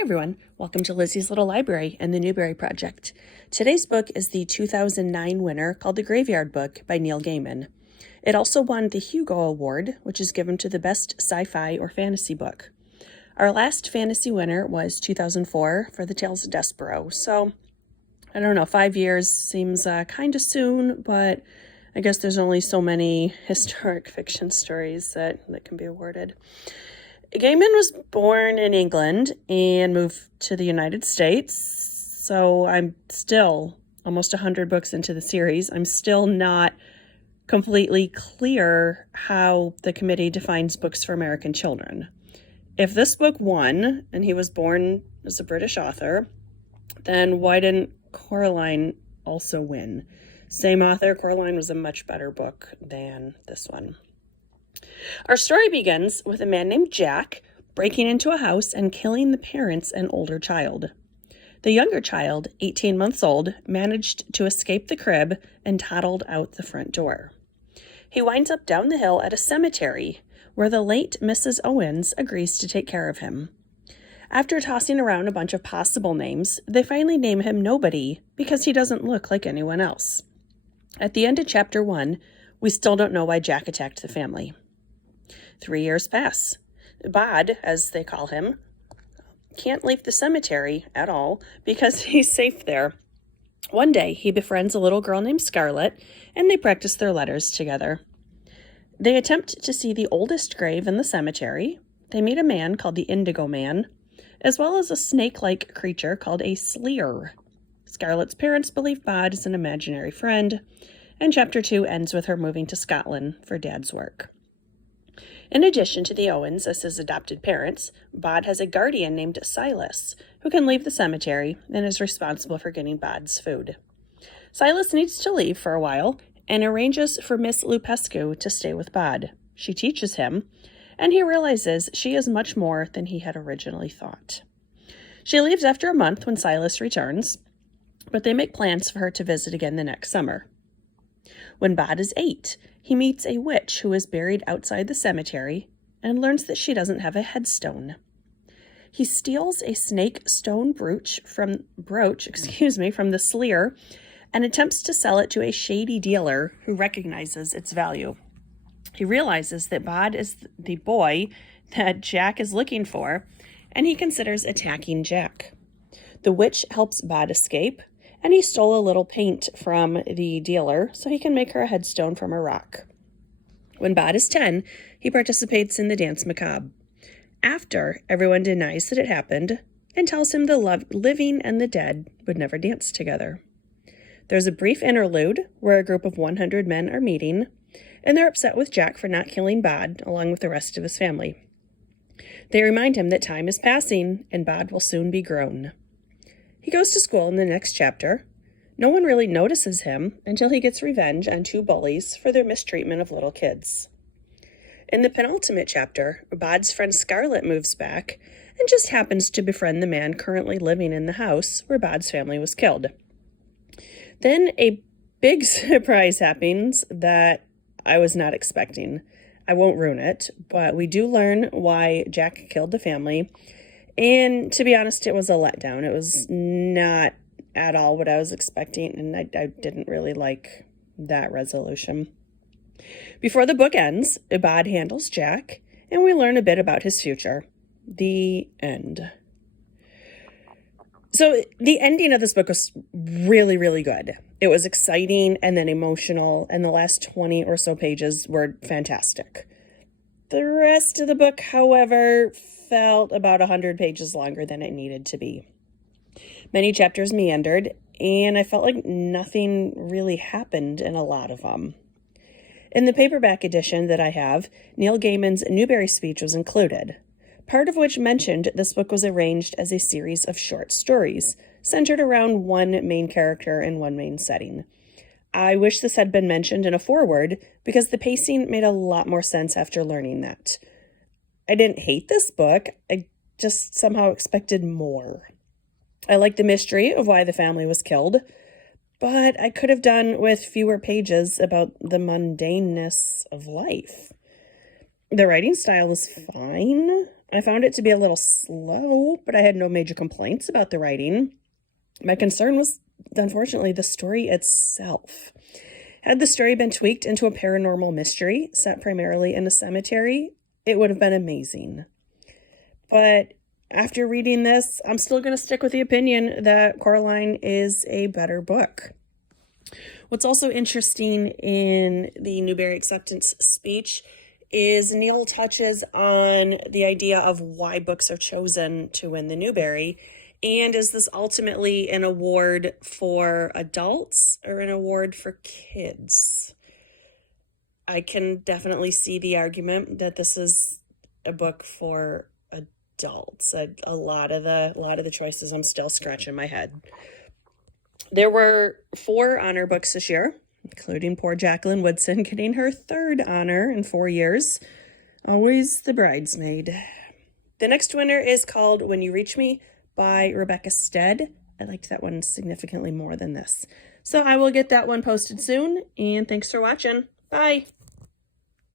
everyone, welcome to Lizzie's Little Library and the Newbery Project. Today's book is the 2009 winner called The Graveyard Book by Neil Gaiman. It also won the Hugo Award, which is given to the best sci-fi or fantasy book. Our last fantasy winner was 2004 for The Tales of Despero, so I don't know, 5 years seems kind of soon, but I guess there's only so many historic fiction stories that can be awarded. Gaiman was born in England and moved to the United States, so I'm still almost 100 books into the series. I'm still not completely clear how the committee defines books for American children. If this book won, and he was born as a British author, then why didn't Coraline also win? Same author, Coraline was a much better book than this one. Our story begins with a man named Jack breaking into a house and killing the parents and older child. The younger child, 18 months old, managed to escape the crib and toddled out the front door. He winds up down the hill at a cemetery where the late Mrs. Owens agrees to take care of him. After tossing around a bunch of possible names, they finally name him Nobody because he doesn't look like anyone else. At the end of chapter 1, we still don't know why Jack attacked the family. 3 years pass. Bod, as they call him, can't leave the cemetery at all because he's safe there. One day, he befriends a little girl named Scarlett, and they practice their letters together. They attempt to see the oldest grave in the cemetery. They meet a man called the Indigo Man, as well as a snake-like creature called a Sleer. Scarlett's parents believe Bod is an imaginary friend, and chapter 2 ends with her moving to Scotland for Dad's work. In addition to the Owens as his adopted parents, Bod has a guardian named Silas, who can leave the cemetery and is responsible for getting Bod's food. Silas needs to leave for a while and arranges for Miss Lupescu to stay with Bod. She teaches him, and he realizes she is much more than he had originally thought. She leaves after a month when Silas returns, but they make plans for her to visit again the next summer. When Bod is 8, he meets a witch who is buried outside the cemetery and learns that she doesn't have a headstone. He steals a snake stone brooch from the Sleer and attempts to sell it to a shady dealer who recognizes its value. He realizes that Bod is the boy that Jack is looking for, and he considers attacking Jack. The witch helps Bod escape, and he stole a little paint from the dealer so he can make her a headstone from a rock. When Bod is 10, he participates in the dance macabre. After, everyone denies that it happened and tells him the living and the dead would never dance together. There's a brief interlude where a group of 100 men are meeting, and they're upset with Jack for not killing Bod along with the rest of his family. They remind him that time is passing and Bod will soon be grown. He goes to school in the next chapter. No one really notices him until he gets revenge on 2 bullies for their mistreatment of little kids. In the penultimate chapter, Bod's friend Scarlett moves back and just happens to befriend the man currently living in the house where Bod's family was killed. Then a big surprise happens that I was not expecting. I won't ruin it, but we do learn why Jack killed the family. And to be honest, it was a letdown. It was not at all what I was expecting, and I didn't really like that resolution. Before the book ends, Bod handles Jack, and we learn a bit about his future. The end. So the ending of this book was really, really good. It was exciting and then emotional, and the last 20 or so pages were fantastic. The rest of the book, however, felt about 100 pages longer than it needed to be. Many chapters meandered, and I felt like nothing really happened in a lot of them. In the paperback edition that I have, Neil Gaiman's Newbery speech was included, part of which mentioned this book was arranged as a series of short stories, centered around one main character and one main setting. I wish this had been mentioned in a foreword because the pacing made a lot more sense after learning that. I didn't hate this book, I just somehow expected more. I like the mystery of why the family was killed, but I could have done with fewer pages about the mundaneness of life. The writing style was fine. I found it to be a little slow, but I had no major complaints about the writing. My concern was, unfortunately, the story itself. Had the story been tweaked into a paranormal mystery set primarily in a cemetery, it would have been amazing. But after reading this, I'm still going to stick with the opinion that Coraline is a better book. What's also interesting in the Newbery acceptance speech is Neil touches on the idea of why books are chosen to win the Newbery. And is this ultimately an award for adults or an award for kids? I can definitely see the argument that this is a book for adults. A lot of the choices, I'm still scratching my head. There were 4 honor books this year, including poor Jacqueline Woodson getting her 3rd honor in 4 years. Always the bridesmaid. The next winner is called When You Reach Me by Rebecca Stead. I liked that one significantly more than this. So I will get that one posted soon, and thanks for watching. Bye!